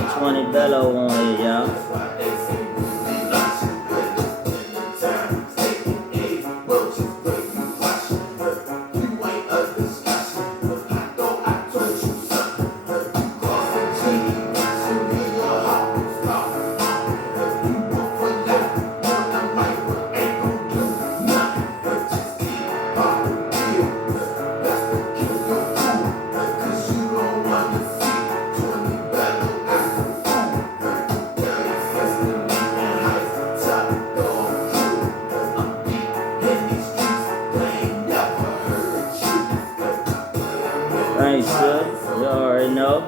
get 20 Bello on here, y'all. Thanks, sir. You already know.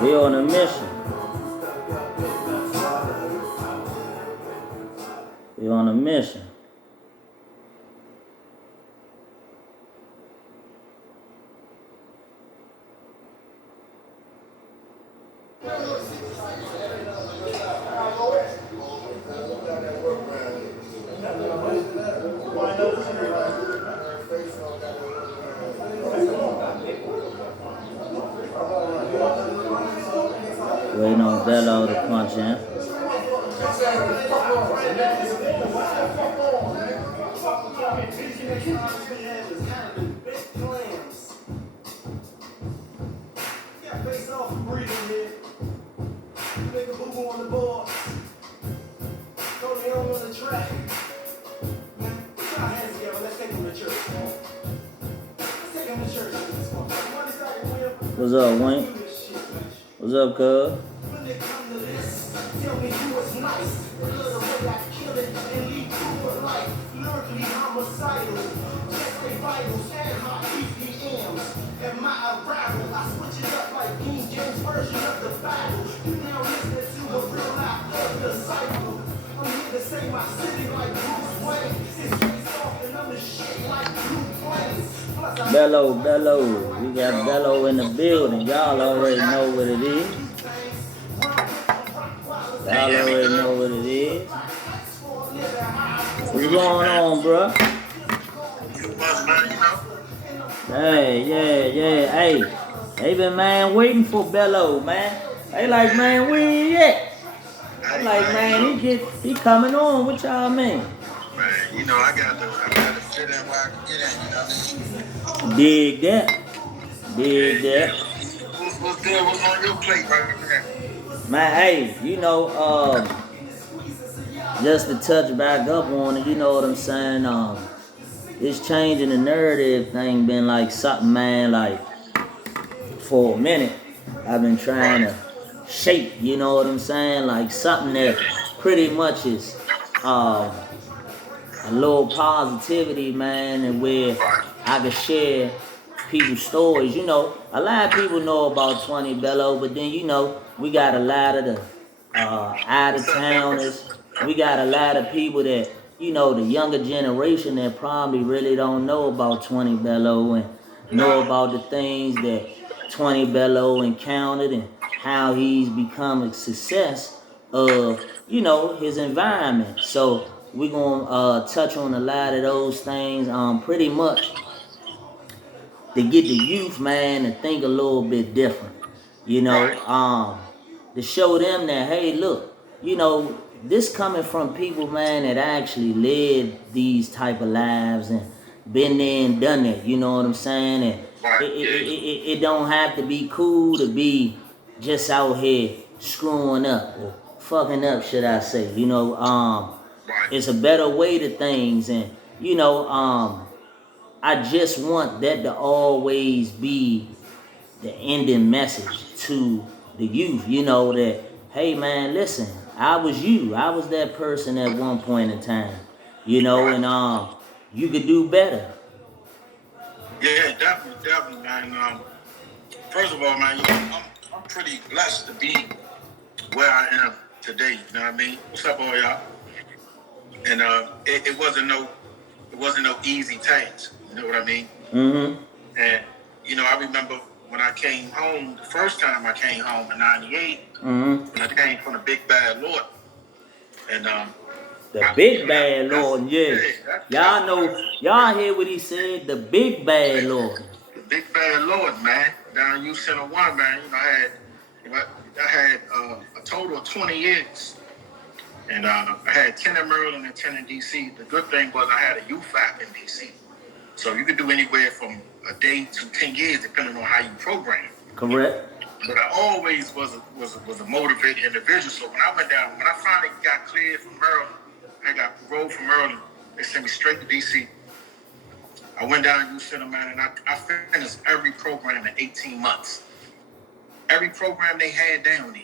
We on a mission. We on a mission. Waiting on Bello to punch in. What's up, Wayne? What's up, cuz? Bello. We got Bello in the building. Y'all already know what it is. What's going on, bro? Hey, yeah. Hey, they been, man, waiting for Bello, man. They like, man, where he at? I'm like, man, he coming on. What y'all mean? Man, you know, I got to fit in where I can get in, you know what I mean? Dig that. What's good? What's on your plate right now? Man, hey, you know, just to touch back up on it, you know what I'm saying? This changing the narrative thing been like something, man, like for a minute. I've been trying to shape, you know what I'm saying? Like something that pretty much is a little positivity, man, and where I can share people's stories. You know, a lot of people know about 20 Bello, but then, you know, we got a lot of the out of towners. We got a lot of people that, you know, the younger generation that probably really don't know about 20 Bello and know about the things that 20 Bello encountered and how he's become a success of, you know, his environment. So we're going to touch on a lot of those things pretty much to get the youth, man, to think a little bit different. You know, to show them that, hey, look, you know, this coming from people, man, that actually lived these type of lives and been there and done that. You know what I'm saying? And it don't have to be cool to be just out here screwing up or fucking up, should I say? You know, it's a better way to things, and you know, I just want that to always be the ending message to the youth, you know, that, hey man, listen, I was you. I was that person at one point in time, you know, and you could do better. Yeah, definitely, man. First of all, man, you know, I'm pretty blessed to be where I am today, you know what I mean? What's up, all y'all? And it wasn't no easy task, you know what I mean? Mm-hmm. And, you know, I remember when I came home, the first time I came home in 98, Mm-hmm. when I came from the Big Bad Lord. And the Big Bad Lord, yeah. Y'all know, y'all hear what he said, the Big Bad Lord. The Big Bad Lord, man. Down U Center 1, man. You know, I had but I had a total of 20 years. And I had 10 in Maryland and 10 in D.C. The good thing was I had a UFAP in D.C. So you could do anywhere from a day to 10 years, depending on how you program. Correct. But I always was a motivated individual. So when I went down, when I finally got cleared from Maryland, I got paroled from Maryland, they sent me straight to D.C. I went down to U Center, man, and I finished every program in 18 months. Every program they had down there.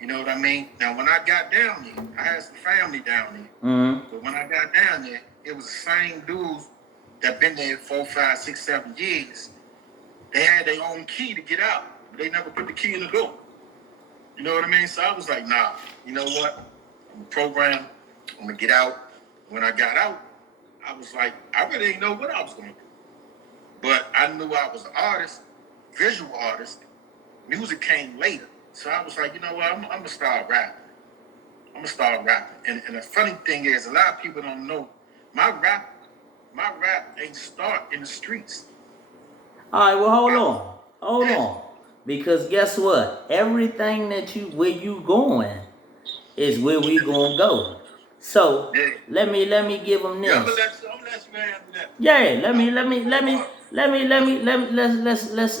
You know what I mean? Now, when I got down there, I had some family down there. Mm-hmm. But when I got down there, it was the same dudes that been there 4, 5, 6, 7 years. They had their own key to get out, but they never put the key in the door. You know what I mean? So I was like, nah, you know what? I'm a program. I'm going to get out. When I got out, I was like, I really didn't know what I was going to do. But I knew I was an artist, visual artist. Music came later. So I was like, you know what? I'm going to start rapping. I'm going to start rapping. And the funny thing is, a lot of people don't know, my rap ain't start in the streets. All right, well, hold on. Because guess what? Everything that where you going is where we gonna go. So let me give them this. I'm gonna let you handle that. Yeah,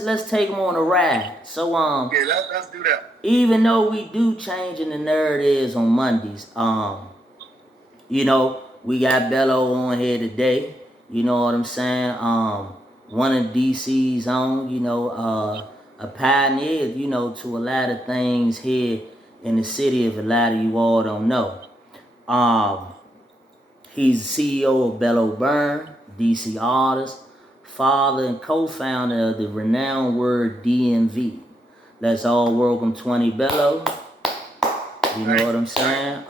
let's take them on a ride. So yeah, let's do that. Even though we do changing the narratives on Mondays, you know, we got Bello on here today. You know what I'm saying? One of DC's own, you know, a pioneer, you know, to a lot of things here in the city if a lot of you all don't know. He's the CEO of Bello Burn, DC artist, father and co-founder of the renowned word DMV. Let's all welcome 20 Bello. You know what I'm saying?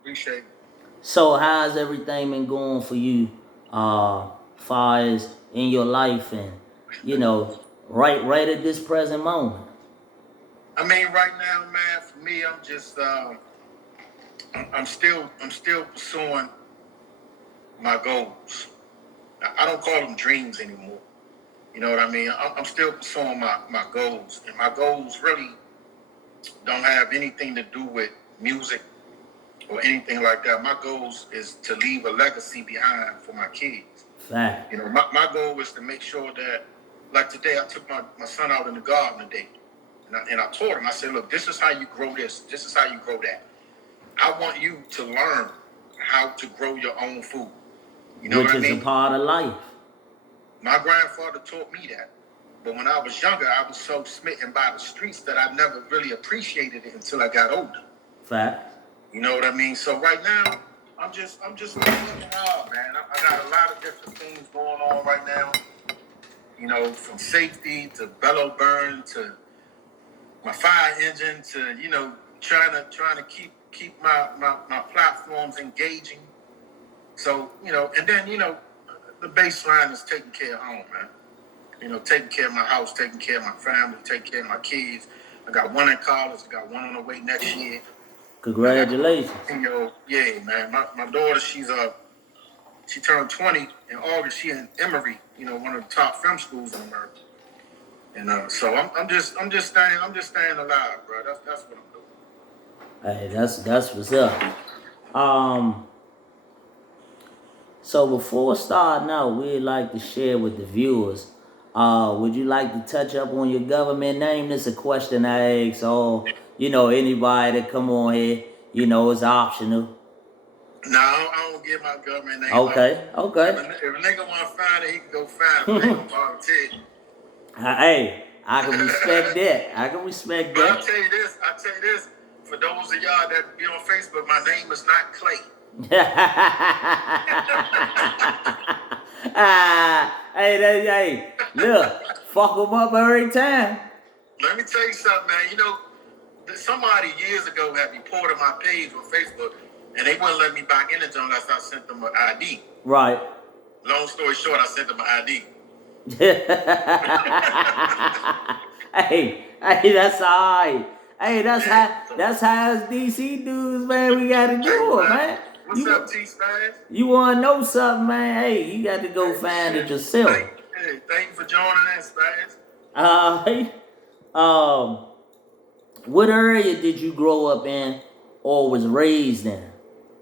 Appreciate it. So how's everything been going for you, far as in your life and, you know, right at this present moment? I mean, right now, man, for me, I'm just, I'm still pursuing my goals. I don't call them dreams anymore. You know what I mean? I'm still pursuing my goals, and my goals really don't have anything to do with music or anything like that. My goals is to leave a legacy behind for my kids. Fact. You know, my goal is to make sure that, like today, I took my son out in the garden today, and I taught him. I said, look, this is how you grow this. This is how you grow that. I want you to learn how to grow your own food. You know what I mean? Which is a part of life. My grandfather taught me that. But when I was younger, I was so smitten by the streets that I never really appreciated it until I got older. Fact. You know what I mean? So right now, I'm just working hard, man. I got a lot of different things going on right now. You know, from safety to Bello Burn to my fire engine to, you know, trying to keep my platforms engaging. So, you know, and then, you know, the baseline is taking care of home, man. You know, taking care of my house, taking care of my family, taking care of my kids. I got one in college, I got one on the way next year. Congratulations. Yeah, man. My daughter, she turned 20 in August. She in Emory, you know, one of the top film schools in America. And so I'm just staying alive, bro. That's what I'm doing. Hey, that's what's up. So before starting out, we'd like to share with the viewers. Would you like to touch up on your government name? This is a question I ask all, you know, anybody that come on here, you know, it's optional. No, I don't get my government name. Okay. If a nigga want to find it, he can go find it. They gonna volunteer. Hey, I can respect that. But I'll tell you this. For those of y'all that be on Facebook, my name is not Clay. Hey, look, fuck them up every time. Let me tell you something, man. You know, somebody years ago had reported my page on Facebook, and they wouldn't let me back in it unless I sent them an ID. Right. Long story short, I sent them an ID. Hey, that's alright. Hey, that's how us DC dudes, man. We gotta do it, man. What's up, T-Spaz? You wanna know something, man? Hey, you got to go find it yourself. Thank you for joining us, Spaz. What area did you grow up in or was raised in?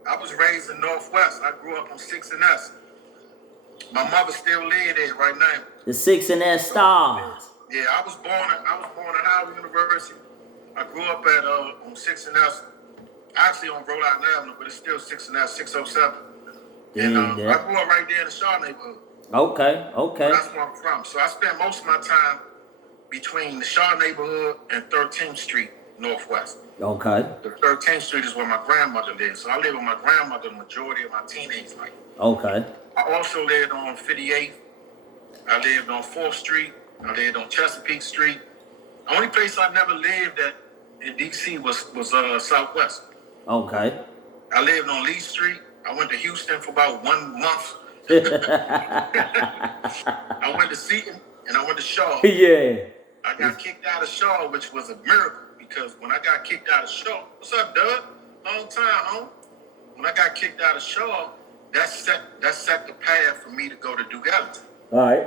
I was raised in Northwest. I grew up on 6 and S. My mother still live there right now. The 6 and S Stars. Yeah, I was born at Howard University. I grew up at on 6 and S, actually on Rhode Island Avenue, but it's still 6 and S, 607. And Dig I that. grew up right there in the Shaw neighborhood. Okay, So okay, that's where I'm from. So I spent most of my time between the Shaw neighborhood and 13th Street Northwest. okay, The 13th Street is where my grandmother lived. So I lived with my grandmother the majority of my teenage life. okay. I also lived on 58th. I lived on 4th Street. I lived on Chesapeake Street. The only place I never lived at in DC was Southwest. Okay. I lived on Lee Street. I went to Houston for about 1 month. I went to Seton and I went to Shaw. Yeah. I got kicked out of Shaw, which was a miracle because when I got kicked out of Shaw, what's up, Doug? Long time, home. When I got kicked out of Shaw, that set the path for me to go to Duke Ellington. All right.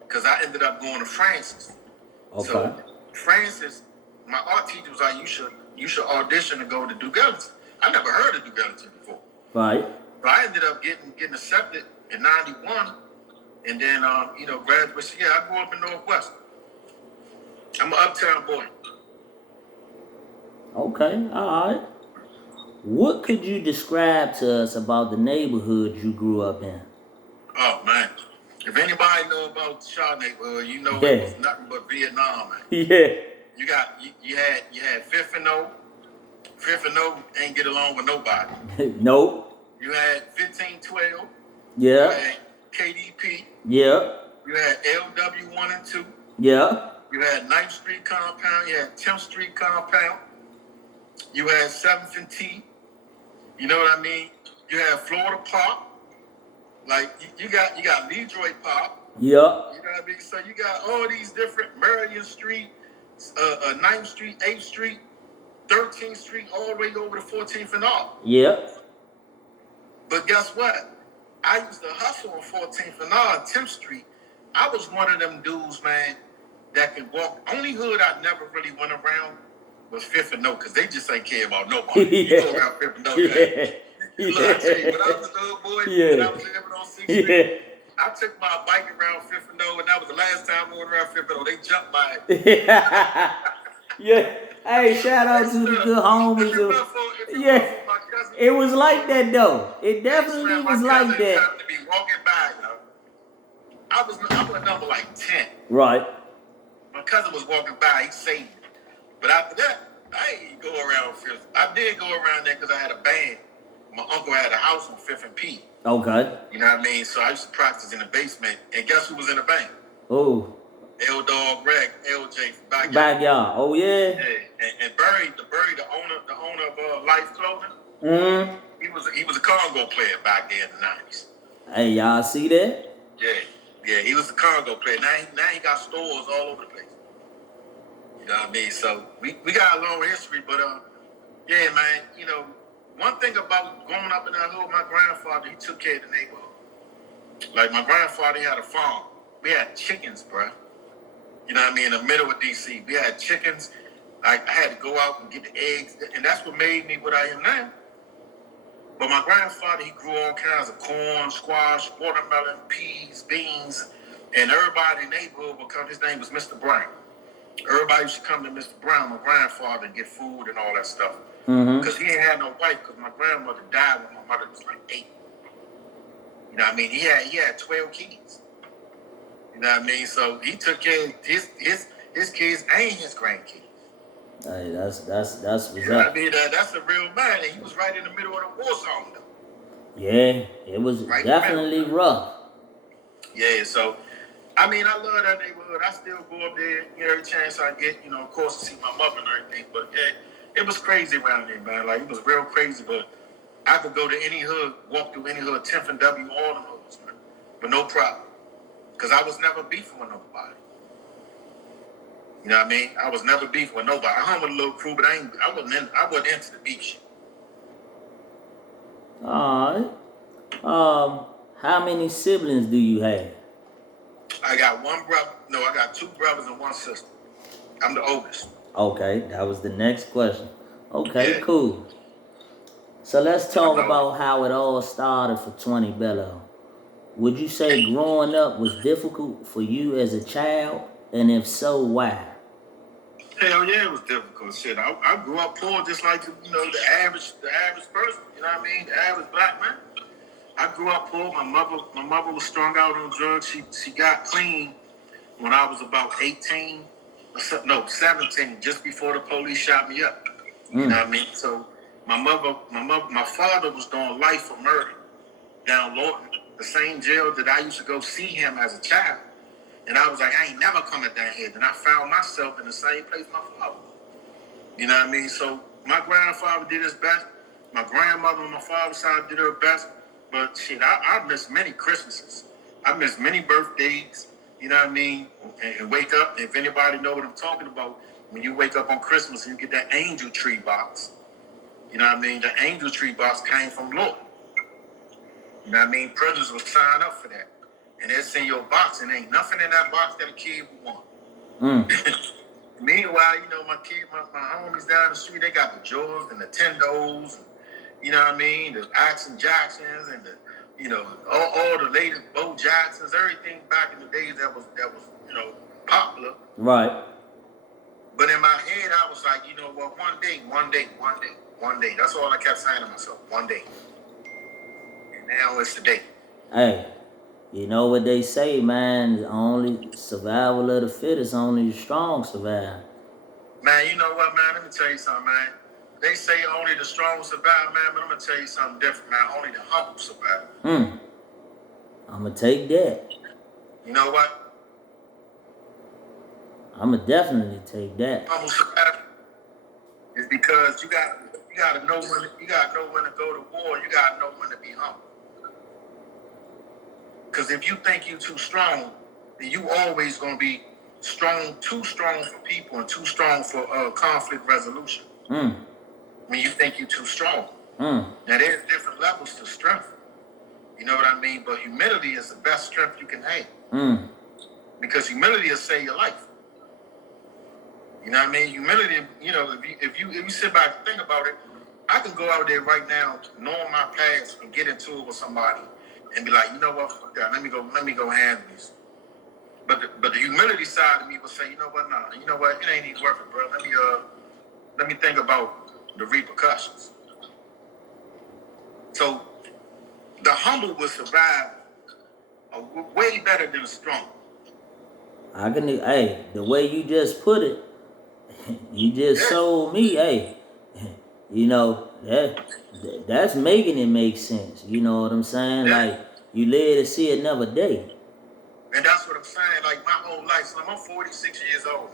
Because I ended up going to Francis. Okay. So Francis, my art teacher was like, you should audition to go to Duke Ellington. I never heard of Duke Ellington before. Right. So I ended up getting accepted in '91, and then graduated. So yeah, I grew up in Northwest. I'm an uptown boy. Okay. All right. What could you describe to us about the neighborhood you grew up in? Oh man, if anybody know about the Shaw neighborhood, you know Yeah. it was nothing but Vietnam, man. Yeah. You had Fifth and O. Fifth and O ain't get along with nobody. Nope. You had 1512. Yeah. You had KDP. Yeah. You had LW 1 and 2. Yeah. You had 9th Street Compound. You had 10th Street Compound. You had 7th and T. You know what I mean? You had Florida Park. Like you got Leroy Park. Yeah. You know what I mean? So you got all these different Meridian Street, 9th Street, 8th Street, 13th Street, all the way over to 14th and all. Yeah. But guess what? I used to hustle on 14th and all, 10th Street. I was one of them dudes, man, that could walk. Only hood I never really went around was Fifth and O, because they just ain't care about nobody. Yeah. You go around Fifth and O, Yeah. Look, I tell you, when I was a little boy, Yeah. when I was living on 6th Street, Yeah. I took my bike around Fifth and O, and that was the last time I went around Fifth and O. They jumped by it. Yeah. Hey, shout out to the good homies. Yeah. It was like that though. It definitely was like that. To be walking by, you know. I was number like 10. Right. My cousin was walking by, he saved me. But after that, I ain't go around Fifth. I did go around there because I had a band. My uncle had a house on 5th and P. Okay. You know what I mean? So I used to practice in the basement. And guess who was in the band? Oh. L-Dog Greg, LJ from Backyard. Backyard. Oh yeah. Yeah. And Barry, the owner of Life Clothing. Mm. He was a Congo player back there in the 90s. Hey, y'all see that? Yeah, he was a Congo player. Now he got stores all over the place. You know what I mean? So we got a long history, but yeah, man, you know, one thing about growing up in that hood, my grandfather, he took care of the neighborhood. Like my grandfather had a farm. We had chickens, bro. You know what I mean? In the middle of DC, we had chickens. Like I had to go out and get the eggs, and that's what made me what I am now. But my grandfather, he grew all kinds of corn, squash, watermelon, peas, beans, and everybody in the neighborhood would come. His name was Mr. Brown. Everybody used to come to Mr. Brown, my grandfather, and get food and all that stuff. Because he ain't had no wife, because my grandmother died when my mother was like 8. You know what I mean? He had 12 kids. You know what I mean? So he took care of his kids and his grandkids. Hey, that's what's You know what I up. mean? That's a real man, and he was right in the middle of the war zone, though. Yeah, it was Right. definitely rough. Yeah, so I mean, I love that neighborhood. I still go up there every chance I get, you know, of course, to see my mother and everything. But yeah, it was crazy around there, man. Like, it was real crazy. But I could go to any hood, walk through any hood, 10th and W, all the hoods, man. But no problem. Because I was never beefing with nobody. You know what I mean? I was never beefing with nobody. I hung with a little crew, but I wasn't into the beef shit. Alright. How many siblings do you have? I got one brother. No, I got 2 brothers and 1 sister. I'm the oldest. Okay, that was the next question. Okay, Yeah. cool. So let's I talk know. about how it all started for 20 Bello. Would you say growing up was difficult for you as a child? And if so, why? Hell yeah, it was difficult. Shit, I grew up poor, just like the average person. You know what I mean? The average black man. I grew up poor. My mother was strung out on drugs. She got clean when I was about 18, no 17, just before the police shot me up. You know Mm, what I mean? So my father was doing life for murder down Lawton, the same jail that I used to go see him as a child. And I was like, I ain't never coming down here. Then I found myself in the same place my father. You know what I mean? So my grandfather did his best. My grandmother on my father's side did her best. But shit, I missed many Christmases. I missed many birthdays. You know what I mean? And wake up. If anybody know what I'm talking about, when you wake up on Christmas and you get that angel tree box. You know what I mean? The angel tree box came from Lord. You know what I mean? Prisoners will sign up for that. And it's in your box, and ain't nothing in that box that a kid would want. mm, Meanwhile, my homies down the street, they got the Jordans, the Nintendos, you know what I mean, the Action Jacksons, and all the latest Bo Jacksons, everything back in the days that was popular. right. But in my head, I was like, you know what, one day, one day, one day, one day. That's all I kept saying to myself, one day. And now it's today. Hey, you know what they say, man? Only survival of the fittest, only the strong survive. Man, you know what, man? Let me tell you something, man. They say only the strong survive, man, but I'm gonna tell you something different, man. Only the humble survive. Mm, I'ma take that. You know what? I'ma definitely take that. Humble survive is because you gotta know when to go to war. You gotta know when to be humble. Because if you think you're too strong, then you always gonna be too strong for people and too strong for conflict resolution. Mm, When you think you're too strong, mm, now there's different levels to strength. You know what I mean? But humility is the best strength you can have. mm. Because humility will save your life. You know what I mean? Humility, if you sit back and think about it, I can go out there right now, knowing my past, and get into it with somebody, and be like, you know what, fuck that. Let me go handle this. But the humility side of me will say, you know what, nah, you know what, it ain't even worth it, bro. Let me think about the repercussions. So the humble will survive way better than the strong. I can, hey, the way you just put it, you just Yeah. sold me, hey. You know, that's making it make sense. You know what I'm saying? Yeah. Like, you live to see another day. And that's what I'm saying. Like my whole life, so I'm 46 years old.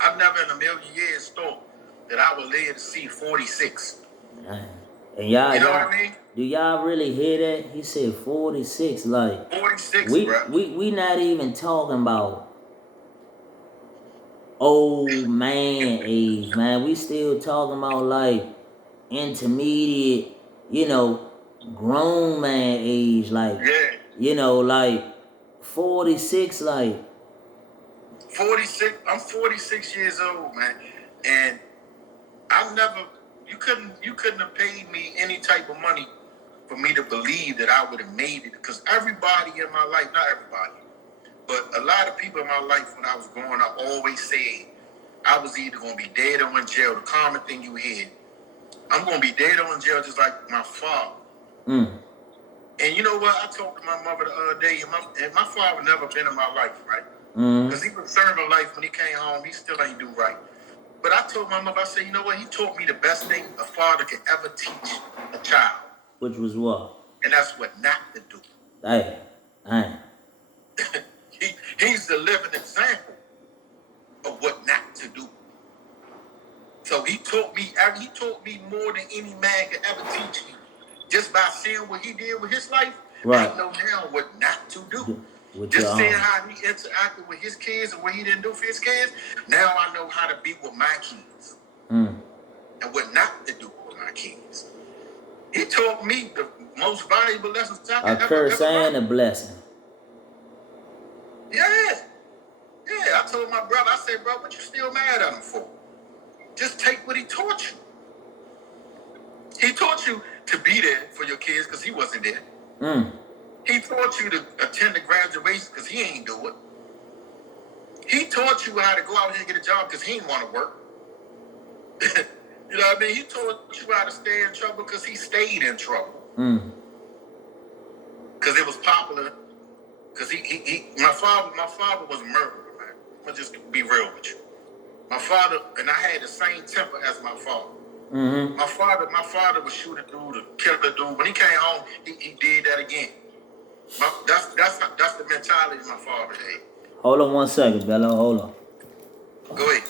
I've never in a million years thought that I would live to see 46. And y'all, You know what I mean? do y'all really hear that? He said 46. Like, 46, we bro. we we not even talking about old man age, man. We still talking about like intermediate, you know, grown man age, like, Yeah. like 46, like, 46. I'm 46 years old, man. And I never you couldn't have paid me any type of money for me to believe that I would have made it. Because everybody in my life, not everybody, but a lot of people in my life when I was growing up always said I was either gonna be dead or in jail. The common thing you hear, I'm gonna be dead or in jail just like my father. mm, And you know what? I talked to my mother the other day, and my father never been in my life, right? Because he was serving life when he came home. He still ain't do right. But I told my mother, I said, you know what? He taught me the best thing a father could ever teach a child. which was what? And that's what not to do. Hey, hey. He's the living example of what not to do. So he taught me more than any man could ever teach me. Just by seeing what he did with his life, Right. I know now what not to do. With your Just seeing how he interacted with his kids and what he didn't do for his kids, now I know how to be with my kids mm. and what not to do with my kids. He taught me the most valuable lessons I A could ever curse and a learn. blessing. Yeah. Yeah, I told my my brother, I said, bro, what you still mad at him for? Just take what he taught you. He taught you to be there for your kids because he wasn't there. He taught you to attend the graduation because he ain't do it. He taught you how to go out here and get a job because he didn't want to work. You know what I mean? He taught you how to stay in trouble because he stayed in trouble. Because it was popular. Because my father was a murderer, man. I'm gonna just be real with you. My father, and I had the same temper as my father. My father would shoot a dude, or kill a dude. When he came home, he did that again. That's the mentality my father had. Hold on 1 second, Bello. Hold on. Go ahead.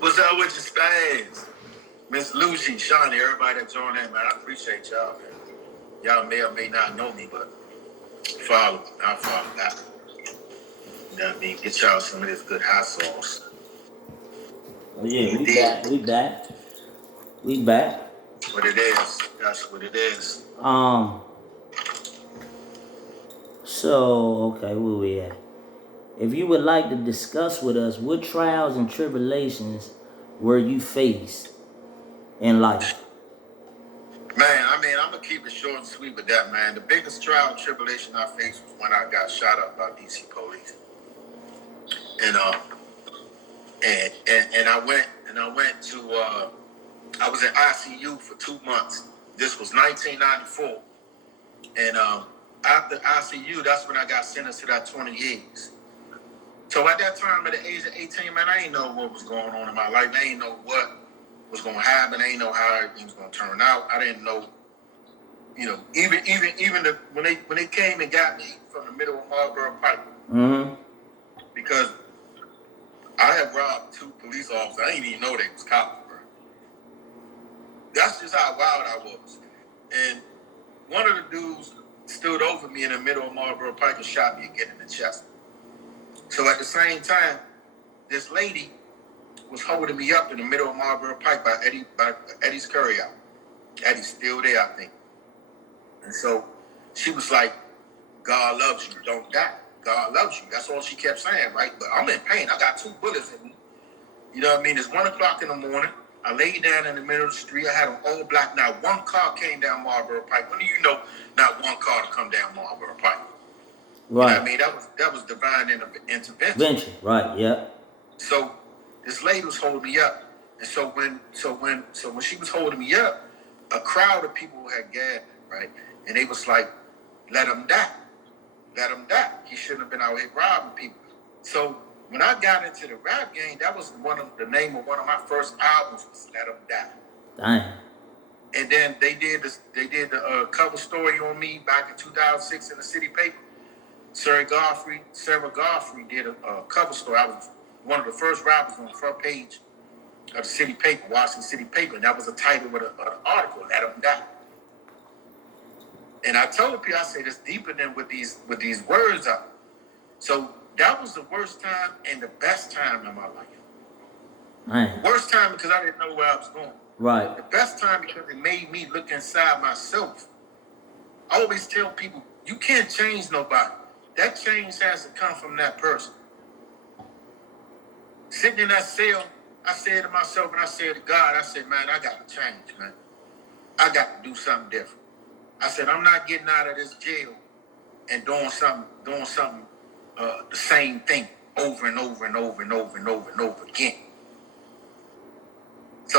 What's up with your spaz? Miss Lucy, Shawnee, everybody that joined in, man. I appreciate y'all, man. Y'all may or may not know me, but follow me. I follow that. You know what I mean? Get y'all some of this good hot sauce. Oh yeah, we back. What it is. That's what it is. So okay, where we at? If you would like to discuss with us what trials and tribulations were you faced in life? Man, I mean, I'm gonna keep it short and sweet with that, man. The biggest trial and tribulation I faced was when I got shot up by DC police. And I went to I was in ICU for 2 months. This was 1994. And after ICU, that's when I got sentenced to that 20 years. So at that time, at the age of 18, man, I didn't know what was going on in my life. I didn't know what was going to happen. I didn't know how everything was going to turn out. I didn't know, you know, even when they came and got me from the middle of Marlboro Pike. Because I had robbed 2 police officers. I didn't even know they was cops, bro. That's just how wild I was. And one of the dudes stood over me in the middle of Marlboro Pike and shot me again in the chest. So at the same time, this lady was holding me up in the middle of Marlboro Pike by Eddie's Curry out. Eddie's still there, I think. And so she was like, God loves you, don't die. God loves you. That's all she kept saying, right? But I'm in pain. I got 2 bullets in me. You know what I mean? It's 1 o'clock in the morning. I laid down in the middle of the street. I had an all black. Not one car came down Marlboro Pike. When do you know not one car to come down Marlboro Pike? Right. You know what I mean? That was divine intervention. Right, yeah. So this lady was holding me up. And so when she was holding me up, a crowd of people had gathered, right? And they was like, let him die. Let him die. He shouldn't have been out here robbing people. So when I got into the rap game, that was the name of one of my first albums was Let Him Die. Damn. And then they did the cover story on me back in 2006 in the city paper. Sarah Godfrey did a cover story. I was one of the first rappers on the front page of the city paper, Washington City Paper, and that was the title of the article, Let Him Die. And I told people, I said, it's deeper than what these words are. So that was the worst time and the best time in my life. Man. The worst time because I didn't know where I was going. Right. The best time because it made me look inside myself. I always tell people, you can't change nobody. That change has to come from that person. Sitting in that cell, I said to myself and I said to God, I said, man, I got to change, man. I got to do something different. I said, I'm not getting out of this jail and doing something, the same thing over and over and over and over and over and over again.